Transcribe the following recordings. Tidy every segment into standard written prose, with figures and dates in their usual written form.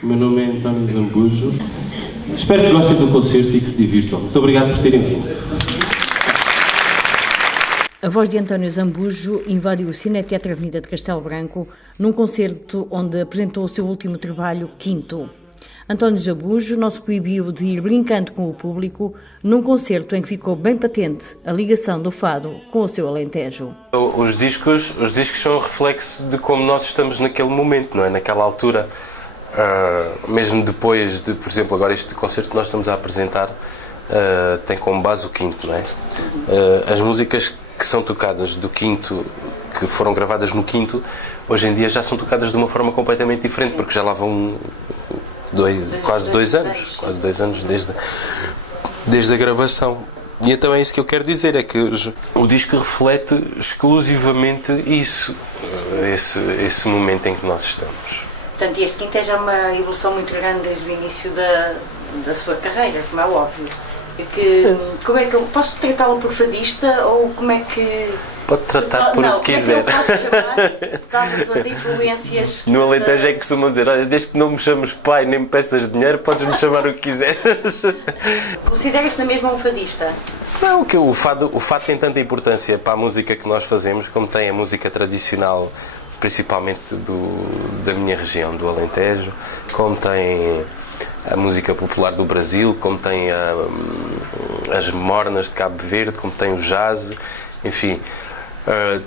O meu nome é António Zambujo. Espero que gostem do concerto e que se divirtam. Muito obrigado por terem vindo. A voz de António Zambujo invadiu o Cineteatro Avenida de Castelo Branco num concerto onde apresentou o seu último trabalho, Quinto. António Zambujo não se coibiu de ir brincando com o público num concerto em que ficou bem patente a ligação do fado com o seu Alentejo. Os discos são um reflexo de como nós estamos naquele momento, não é? Naquela altura. Mesmo depois de, por exemplo, agora este concerto que nós estamos a apresentar tem como base o Quinto, não é? As músicas que são tocadas do Quinto, que foram gravadas no Quinto, hoje em dia já são tocadas de uma forma completamente diferente, porque já lá vão quase dois anos desde a gravação. E então é isso que eu quero dizer, é que o disco reflete exclusivamente isso, esse momento em que nós estamos. Portanto, este Quinto é já uma evolução muito grande desde o início da sua carreira, como é óbvio. Como é que eu posso tratá-lo por fadista ou como é que... Pode tratar por o que quiser. Como é que eu posso chamar, dadas as influências... No Alentejo é que costumam dizer, olha, desde que não me chames pai nem me peças dinheiro, podes-me chamar o que quiseres. Considera-se na mesma um fadista? Não, que o fado tem tanta importância para a música que nós fazemos, como tem a música tradicional, principalmente da minha região, do Alentejo, como tem a música popular do Brasil, como tem as mornas de Cabo Verde, como tem o jazz, enfim,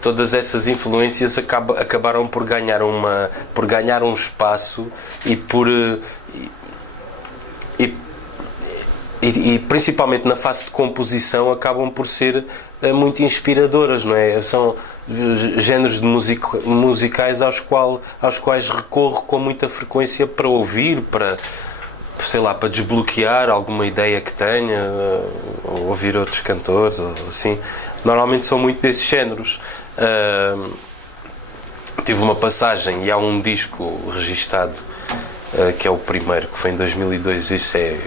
todas essas influências acabaram por ganhar um espaço e principalmente na fase de composição acabam por ser muito inspiradoras, não é? São géneros de musicais aos quais recorro com muita frequência para ouvir, para desbloquear alguma ideia que tenha, ou ouvir outros cantores, ou assim. Normalmente são muito desses géneros. Tive uma passagem, e há um disco registado, que é o primeiro, que foi em 2002, isso é...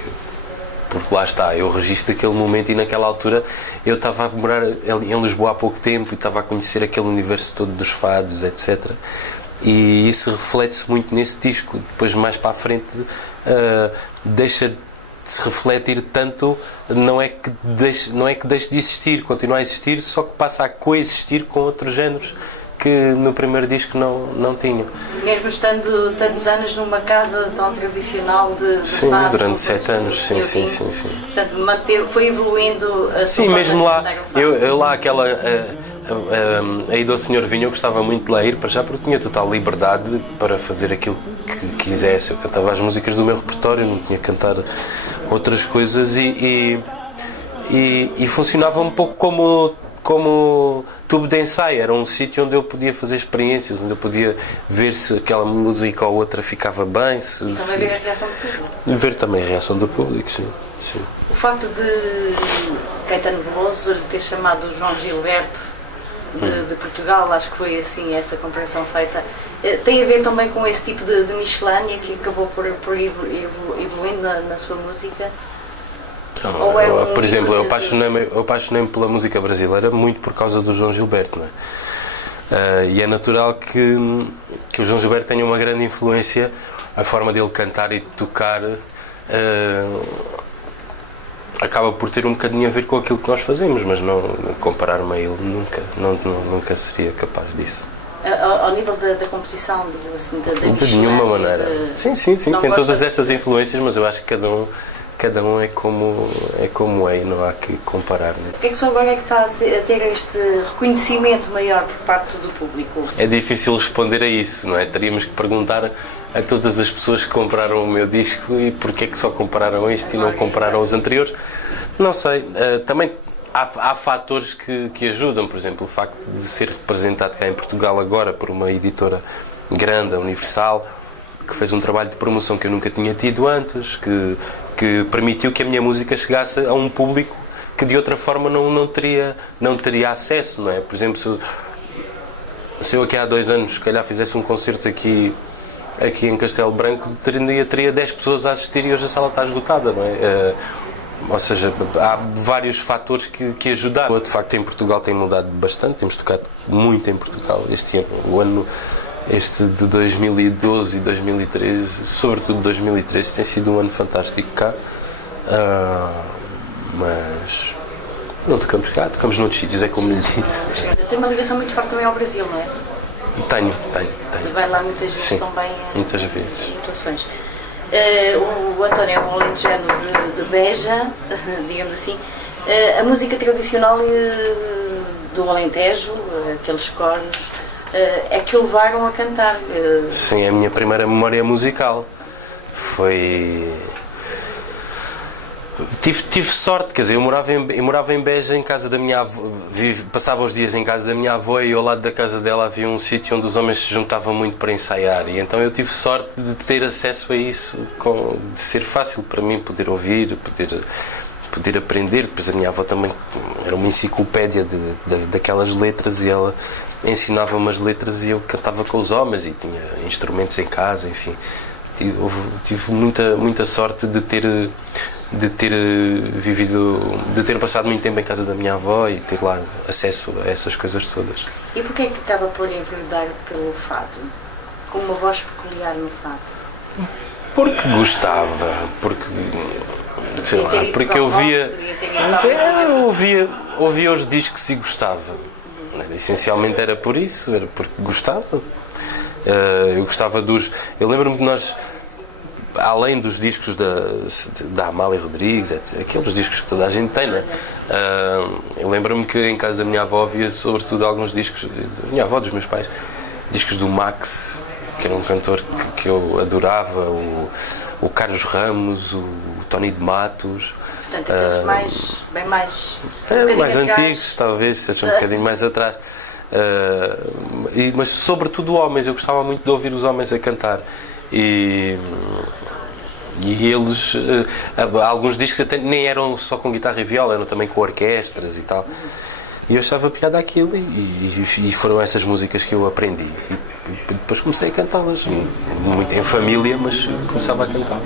Porque lá está, eu registro aquele momento e naquela altura eu estava a morar em Lisboa há pouco tempo e estava a conhecer aquele universo todo dos fados, etc. E isso reflete-se muito nesse disco. Depois, mais para a frente, deixa de se refletir tanto, não é que deixe de existir, continua a existir, só que passa a coexistir com outros géneros que no primeiro disco não tinham. Mesmo estando tantos anos numa casa tão tradicional de sim, fado, durante 7 anos, sim. Portanto, foi evoluindo a sua sim, mesmo lá, eu lá aí do Senhor Vinho eu gostava muito de lá ir para já, porque tinha total liberdade para fazer aquilo que quisesse. Eu cantava as músicas do meu repertório, não tinha que cantar outras coisas e funcionava um pouco como tubo de ensaio. Era um sítio onde eu podia fazer experiências, onde eu podia ver se aquela música ou outra ficava bem. Também ver a reação do público. Ver também a reação do público, sim. O facto de Caetano Veloso lhe ter chamado João Gilberto de Portugal, acho que foi assim essa comparação feita, tem a ver também com esse tipo de miscelânea que acabou por evoluindo na sua música? Por exemplo, eu apaixonei-me pela música brasileira muito por causa do João Gilberto, não é? E é natural que o João Gilberto tenha uma grande influência, a forma dele cantar e tocar acaba por ter um bocadinho a ver com aquilo que nós fazemos, mas não comparar-me a ele nunca seria capaz disso. Ao nível da composição, digo assim, de nenhuma maneira. Sim, tem todas essas influências, mas eu acho que cada um é como é e não há que comparar. Né? Porquê é que só agora é que está a ter este reconhecimento maior por parte do público? É difícil responder a isso, não é? Teríamos que perguntar a todas as pessoas que compraram o meu disco e porque é que só compraram este e não compraram os anteriores. Não sei, também há fatores que ajudam, por exemplo, o facto de ser representado cá em Portugal agora por uma editora grande, a Universal, que fez um trabalho de promoção que eu nunca tinha tido antes, que permitiu que a minha música chegasse a um público que de outra forma não teria acesso, não é? Por exemplo, se eu aqui há 2 anos, se calhar, fizesse um concerto aqui em Castelo Branco, teria 10 pessoas a assistir e hoje a sala está esgotada, não é? Ou seja, há vários fatores que ajudaram. De facto, em Portugal tem mudado bastante, temos tocado muito em Portugal este ano. Este de 2012 e 2013, sobretudo 2013, tem sido um ano fantástico cá, mas não tocamos cá, tocamos noutros sítios, é como lhe disse. Tem uma ligação muito forte também ao Brasil, não é? Tenho. Vai lá muitas vezes. Sim, também muitas vezes. em atuações. O António é um alentejano de Beja, digamos assim. A música tradicional do Alentejo, aqueles coros, é que o levaram a cantar. Sim, a minha primeira memória musical foi... Tive sorte, quer dizer, eu morava em Beja, em casa da minha avó, passava os dias em casa da minha avó e ao lado da casa dela havia um sítio onde os homens se juntavam muito para ensaiar, e então eu tive sorte de ter acesso a isso, de ser fácil para mim poder ouvir, poder aprender. Depois a minha avó também era uma enciclopédia daquelas letras e ela ensinava umas letras e eu cantava com os homens e tinha instrumentos em casa, enfim. Tive muita sorte de ter passado muito tempo em casa da minha avó e ter lá acesso a essas coisas todas. E porquê é que acaba por enveredar pelo fado? Com uma voz peculiar no fado? Porque gostava, porque eu ouvia os discos e gostava. Essencialmente era por isso, era porque gostava. Eu gostava eu lembro-me que nós, além dos discos da Amália Rodrigues, aqueles discos que toda a gente tem, não é? Eu lembro-me que em casa da minha avó havia sobretudo alguns discos, da minha avó, dos meus pais, discos do Max, que era um cantor que eu adorava, o Carlos Ramos, o Tony de Matos. Portanto, aqueles mais antigos, talvez, sejam um bocadinho mais atrás. Mas sobretudo homens, eu gostava muito de ouvir os homens a cantar. E eles, alguns discos até nem eram só com guitarra e viola, eram também com orquestras e tal. E eu achava piada aquilo e foram essas músicas que eu aprendi. E depois comecei a cantá-las, muito em família, mas começava a cantar,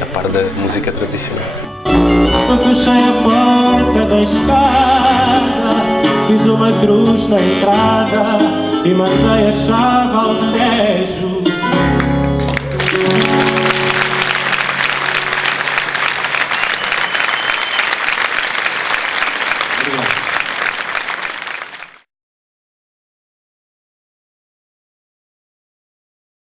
a par da música tradicional. Eu fechei a porta da escada, fiz uma cruz na entrada e mandei a chave ao Tejo.